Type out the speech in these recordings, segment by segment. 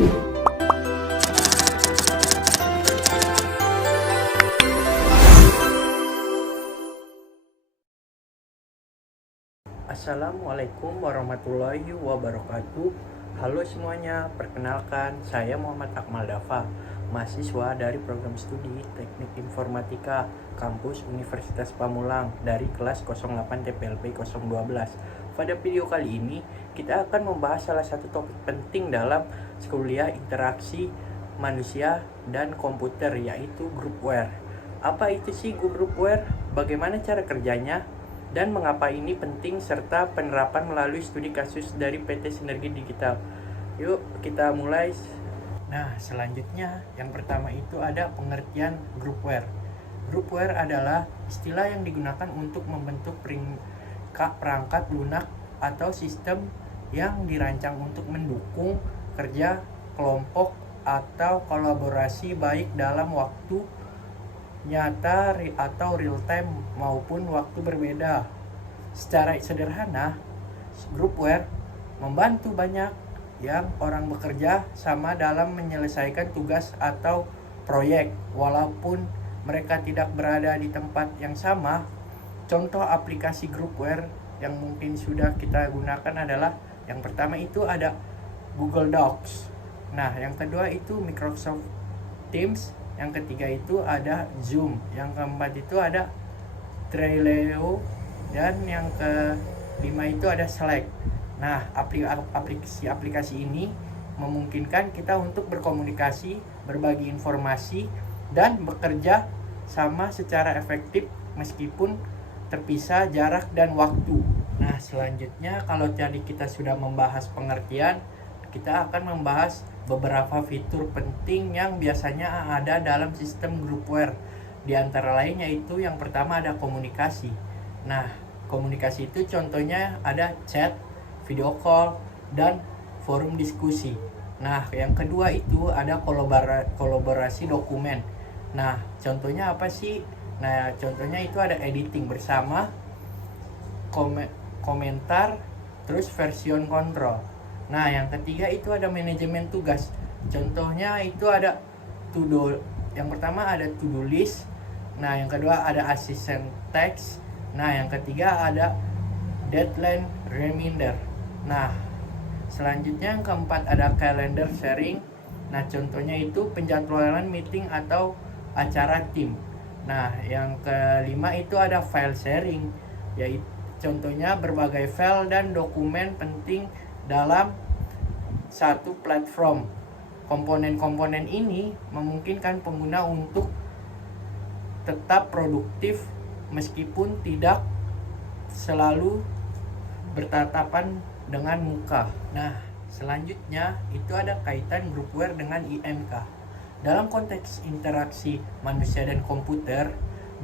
Assalamualaikum warahmatullahi wabarakatuh. Halo semuanya, perkenalkan saya Muhammad Akmal Dafa, mahasiswa dari program studi Teknik Informatika Kampus Universitas Pamulang dari kelas 08 TPLP 012. Pada video kali ini kita akan membahas salah satu topik penting dalam kuliah interaksi manusia dan komputer, yaitu groupware. Apa itu sih groupware? Bagaimana cara kerjanya? Dan mengapa ini penting, serta penerapan melalui studi kasus dari PT Sinergi Digital. Yuk kita mulai. Nah, selanjutnya yang pertama itu ada pengertian groupware. Groupware adalah istilah yang digunakan untuk membentuk perangkat lunak atau sistem yang dirancang untuk mendukung kerja kelompok atau kolaborasi baik dalam waktu nyata atau real time maupun waktu berbeda. Secara sederhana, groupware membantu banyak yang orang bekerja sama dalam menyelesaikan tugas atau proyek walaupun mereka tidak berada di tempat yang sama. Contoh aplikasi groupware yang mungkin sudah kita gunakan adalah yang pertama itu ada Google Docs. Nah, yang kedua itu Microsoft Teams. Yang ketiga itu ada Zoom. Yang keempat itu ada Trello. Dan yang kelima itu ada Slack. Nah, aplikasi ini memungkinkan kita untuk berkomunikasi, berbagi informasi, dan bekerja sama secara efektif meskipun terpisah jarak dan waktu. Nah, selanjutnya kalau tadi kita sudah membahas pengertian, kita akan membahas beberapa fitur penting yang biasanya ada dalam sistem groupware. Di antara lainnya itu yang pertama ada komunikasi. Nah, komunikasi itu contohnya ada chat, video call, dan forum diskusi. Nah, yang kedua itu ada kolaborasi dokumen. Nah, contohnya apa sih? Nah, contohnya itu ada editing bersama, komentar, terus version control. Nah, yang ketiga itu ada manajemen tugas. Contohnya itu ada to-do. Yang pertama ada to-do list. Nah, yang kedua ada assistant text. Nah, yang ketiga ada deadline reminder. Nah, selanjutnya yang keempat ada calendar sharing. Nah, contohnya itu penjadwalan meeting atau acara tim. Nah, yang kelima itu ada file sharing, yaitu contohnya berbagai file dan dokumen penting dalam satu platform. Komponen-komponen ini memungkinkan pengguna untuk tetap produktif meskipun tidak selalu bertatapan dengan muka. Nah, selanjutnya itu ada kaitan groupware dengan IMK. Dalam konteks interaksi manusia dan komputer,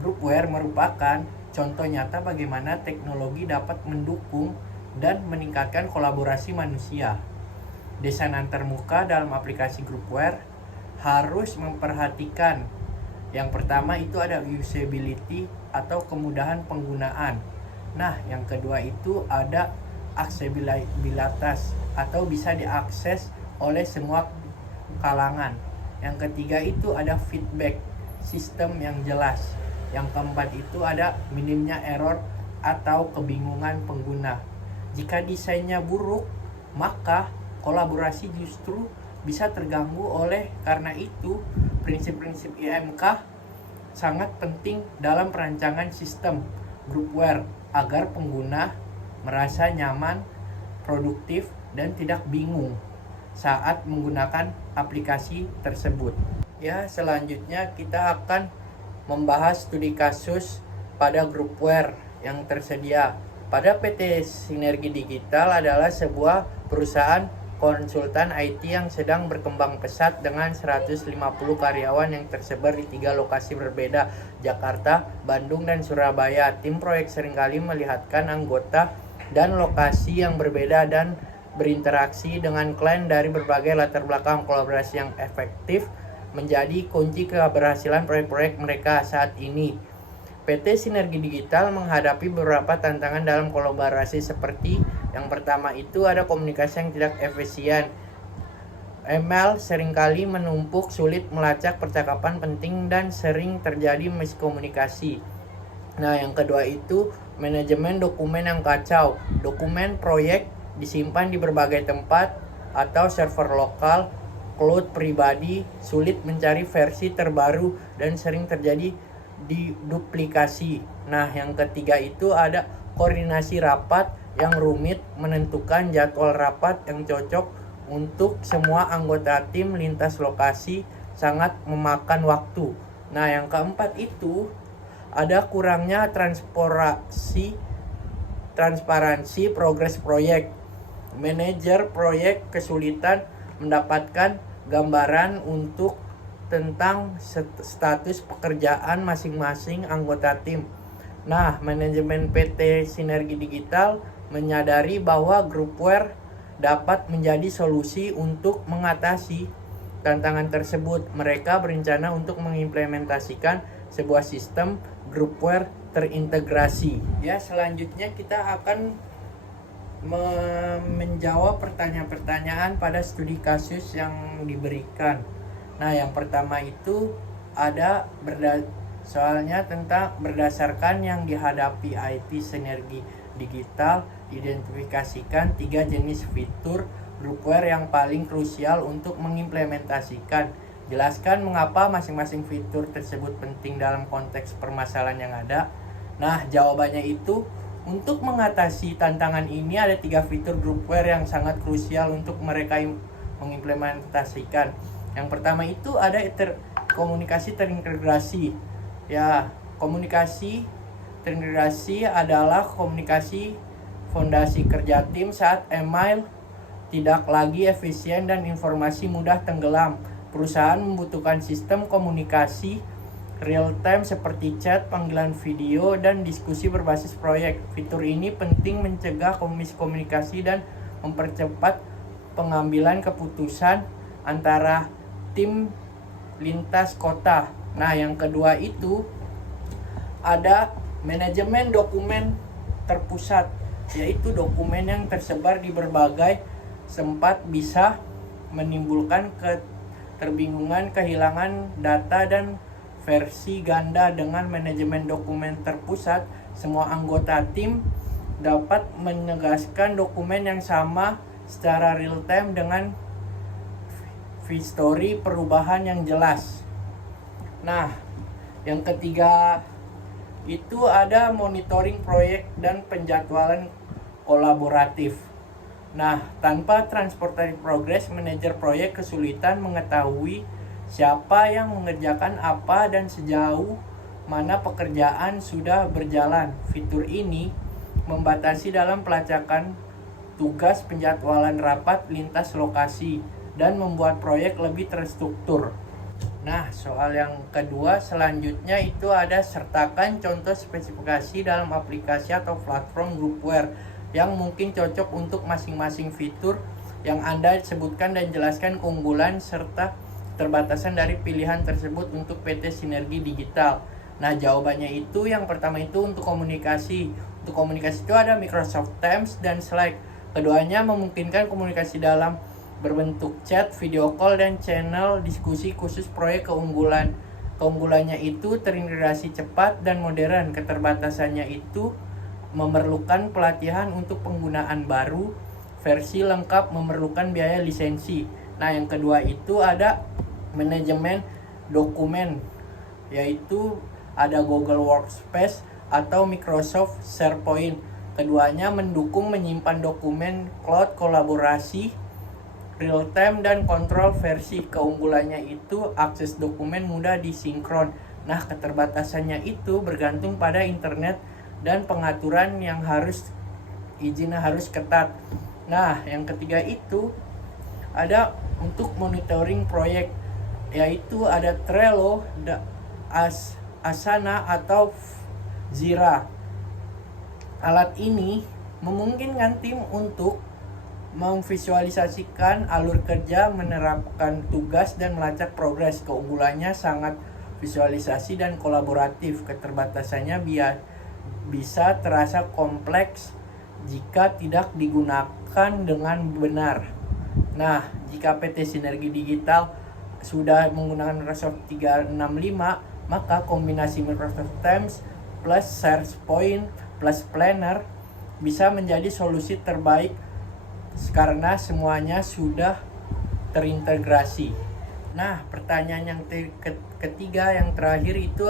groupware merupakan contoh nyata bagaimana teknologi dapat mendukung dan meningkatkan kolaborasi manusia. Desain antarmuka dalam aplikasi groupware harus memperhatikan yang pertama itu ada usability atau kemudahan penggunaan. Nah, yang kedua itu ada aksesibilitas atau bisa diakses oleh semua kalangan. Yang ketiga itu ada feedback sistem yang jelas. Yang keempat itu ada minimnya error atau kebingungan pengguna. Jika desainnya buruk, maka kolaborasi justru bisa terganggu. Oleh karena itu, prinsip-prinsip IMK sangat penting dalam perancangan sistem groupware agar pengguna merasa nyaman, produktif, dan tidak bingung saat menggunakan aplikasi tersebut. Ya, selanjutnya kita akan membahas studi kasus pada groupware yang tersedia. Pada PT Sinergi Digital adalah sebuah perusahaan konsultan IT yang sedang berkembang pesat dengan 150 karyawan yang tersebar di 3 lokasi berbeda, Jakarta, Bandung, dan Surabaya. Tim proyek seringkali melihatkan anggota dan lokasi yang berbeda dan berinteraksi dengan klien dari berbagai latar belakang. Kolaborasi yang efektif menjadi kunci keberhasilan proyek-proyek mereka saat ini. PT Sinergi Digital menghadapi beberapa tantangan dalam kolaborasi seperti yang pertama itu ada komunikasi yang tidak efisien. email seringkali menumpuk, sulit melacak percakapan penting, dan sering terjadi miskomunikasi. Nah, yang kedua itu manajemen dokumen yang kacau. Dokumen proyek disimpan di berbagai tempat atau server lokal, cloud pribadi, sulit mencari versi terbaru, dan sering terjadi duplikasi. Nah, yang ketiga itu ada koordinasi rapat yang rumit, menentukan jadwal rapat yang cocok untuk semua anggota tim lintas lokasi sangat memakan waktu. Nah, yang keempat itu ada kurangnya transparansi progres proyek. Manajer proyek kesulitan mendapatkan gambaran tentang status pekerjaan masing-masing anggota tim. Nah, manajemen PT Sinergi Digital menyadari bahwa groupware dapat menjadi solusi untuk mengatasi tantangan tersebut. Mereka berencana untuk mengimplementasikan sebuah sistem groupware terintegrasi. Ya, selanjutnya kita akan menjawab pertanyaan-pertanyaan pada studi kasus yang diberikan. Nah, yang pertama itu ada soalnya tentang berdasarkan yang dihadapi IT Sinergi Digital, identifikasikan 3 jenis fitur groupware yang paling krusial untuk mengimplementasikan. Jelaskan mengapa masing-masing fitur tersebut penting dalam konteks permasalahan yang ada. Nah, jawabannya itu untuk mengatasi tantangan ini ada 3 fitur groupware yang sangat krusial untuk mereka mengimplementasikan. Yang pertama itu ada komunikasi terintegrasi. Ya, komunikasi terintegrasi adalah komunikasi fondasi kerja tim saat email tidak lagi efisien dan informasi mudah tenggelam. Perusahaan membutuhkan sistem komunikasi real time seperti chat, panggilan video, dan diskusi berbasis proyek. Fitur ini penting mencegah miskomunikasi dan mempercepat pengambilan keputusan antara tim lintas kota. Nah, yang kedua itu ada manajemen dokumen terpusat, yaitu dokumen yang tersebar di berbagai tempat bisa menimbulkan keterbingungan, kehilangan data, dan versi ganda. Dengan manajemen dokumen terpusat, semua anggota tim dapat menegaskan dokumen yang sama secara real time dengan history perubahan yang jelas. Nah, yang ketiga itu ada monitoring proyek dan penjadwalan kolaboratif. Nah, tanpa transportasi progress, manajer proyek kesulitan mengetahui siapa yang mengerjakan apa dan sejauh mana pekerjaan sudah berjalan. Fitur ini membatasi dalam pelacakan tugas, penjadwalan rapat lintas lokasi, dan membuat proyek lebih terstruktur. Nah, soal yang kedua selanjutnya itu ada sertakan contoh spesifikasi dalam aplikasi atau platform groupware yang mungkin cocok untuk masing-masing fitur yang Anda sebutkan, dan jelaskan keunggulan serta keterbatasan dari pilihan tersebut untuk PT Sinergi Digital. Nah, jawabannya itu yang pertama itu untuk komunikasi. Untuk komunikasi itu ada Microsoft Teams dan Slack. Keduanya memungkinkan komunikasi dalam berbentuk chat, video call, dan channel diskusi khusus proyek. Keunggulannya itu terintegrasi cepat dan modern. Keterbatasannya itu memerlukan pelatihan untuk penggunaan baru. Versi lengkap memerlukan biaya lisensi. Nah, yang kedua itu ada manajemen dokumen, yaitu ada Google Workspace atau Microsoft SharePoint. Keduanya mendukung menyimpan dokumen cloud, kolaborasi real time, dan kontrol versi. Keunggulannya itu akses dokumen mudah disinkron. Nah, keterbatasannya itu bergantung pada internet dan pengaturan yang izinnya harus ketat. Nah, yang ketiga itu ada untuk monitoring proyek, yaitu ada Trello, Asana, atau Jira. Alat ini memungkinkan tim untuk memvisualisasikan alur kerja, menerapkan tugas, dan melacak progres. Keunggulannya sangat visualisasi dan kolaboratif. Keterbatasannya bisa terasa kompleks jika tidak digunakan dengan benar. Nah, jika PT Sinergi Digital sudah menggunakan Microsoft 365, maka kombinasi Microsoft Teams plus SharePoint plus Planner bisa menjadi solusi terbaik karena semuanya sudah terintegrasi. Nah, pertanyaan yang ketiga, yang terakhir itu,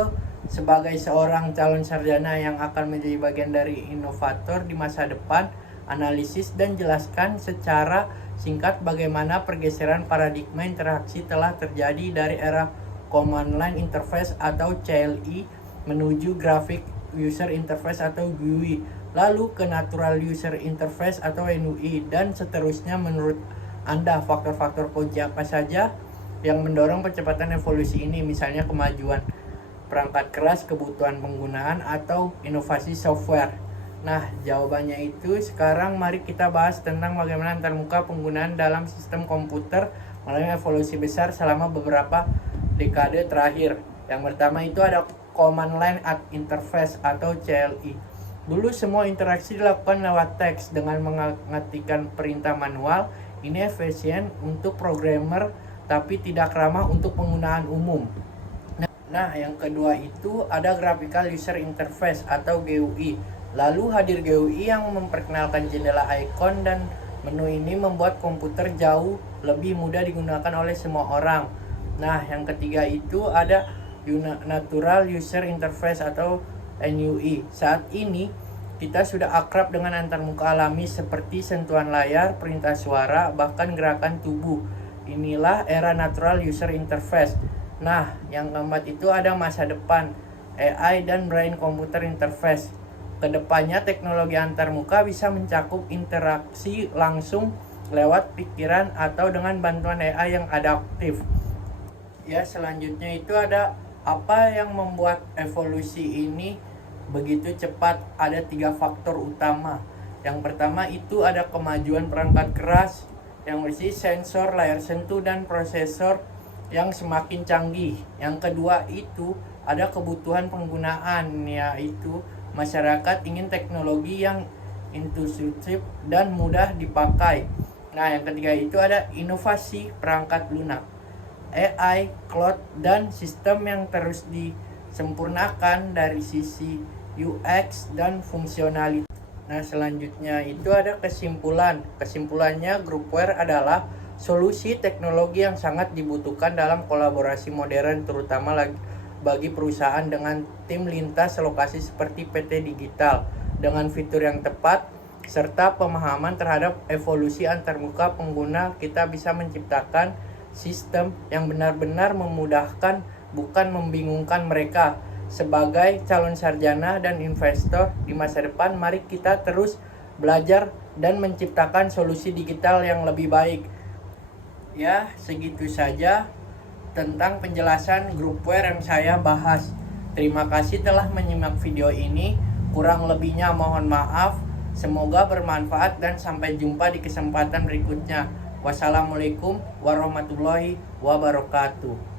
sebagai seorang calon sarjana yang akan menjadi bagian dari inovator di masa depan, analisis dan jelaskan secara singkat bagaimana pergeseran paradigma interaksi telah terjadi dari era Command Line Interface atau CLI menuju Graphic User Interface atau GUI, lalu ke Natural User Interface atau NUI, dan seterusnya. Menurut Anda, faktor-faktor kunci apa saja yang mendorong percepatan evolusi ini, misalnya kemajuan perangkat keras, kebutuhan penggunaan, atau inovasi software? Nah, jawabannya itu sekarang mari kita bahas tentang bagaimana antarmuka penggunaan dalam sistem komputer melalui evolusi besar selama beberapa dekade terakhir. Yang pertama itu ada Command Line Interface atau CLI. Dulu semua interaksi dilakukan lewat teks dengan mengetikkan perintah manual. Ini efisien untuk programmer tapi tidak ramah untuk penggunaan umum. Nah, yang kedua itu ada Graphical User Interface atau GUI. Lalu hadir GUI yang memperkenalkan jendela icon dan menu. Ini membuat komputer jauh lebih mudah digunakan oleh semua orang. Nah, yang ketiga itu ada Natural User Interface atau NUI. Saat ini kita sudah akrab dengan antarmuka alami seperti sentuhan layar, perintah suara, bahkan gerakan tubuh. Inilah era Natural User Interface. Nah, yang keempat itu ada masa depan, AI dan Brain Computer Interface. Kedepannya teknologi antarmuka bisa mencakup interaksi langsung lewat pikiran atau dengan bantuan AI yang adaptif. Ya, selanjutnya itu ada apa yang membuat evolusi ini begitu cepat. Ada 3 faktor utama. Yang pertama itu ada kemajuan perangkat keras yang berisi sensor, layar sentuh, dan prosesor yang semakin canggih. Yang kedua itu ada kebutuhan penggunaan, yaitu masyarakat ingin teknologi yang intuitif dan mudah dipakai. Nah, yang ketiga itu ada inovasi perangkat lunak, AI, cloud, dan sistem yang terus disempurnakan dari sisi UX dan fungsionalitas. Nah, selanjutnya itu ada kesimpulan. Kesimpulannya, groupware adalah solusi teknologi yang sangat dibutuhkan dalam kolaborasi modern, terutama bagi perusahaan dengan tim lintas lokasi seperti PT Digital. Dengan fitur yang tepat serta pemahaman terhadap evolusi antarmuka pengguna, kita bisa menciptakan sistem yang benar-benar memudahkan, bukan membingungkan mereka. Sebagai calon sarjana dan investor di masa depan, mari kita terus belajar dan menciptakan solusi digital yang lebih baik. Ya, segitu saja tentang penjelasan groupware yang saya bahas. Terima kasih telah menyimak video ini. Kurang lebihnya mohon maaf. Semoga bermanfaat dan sampai jumpa di kesempatan berikutnya. Wassalamualaikum warahmatullahi wabarakatuh.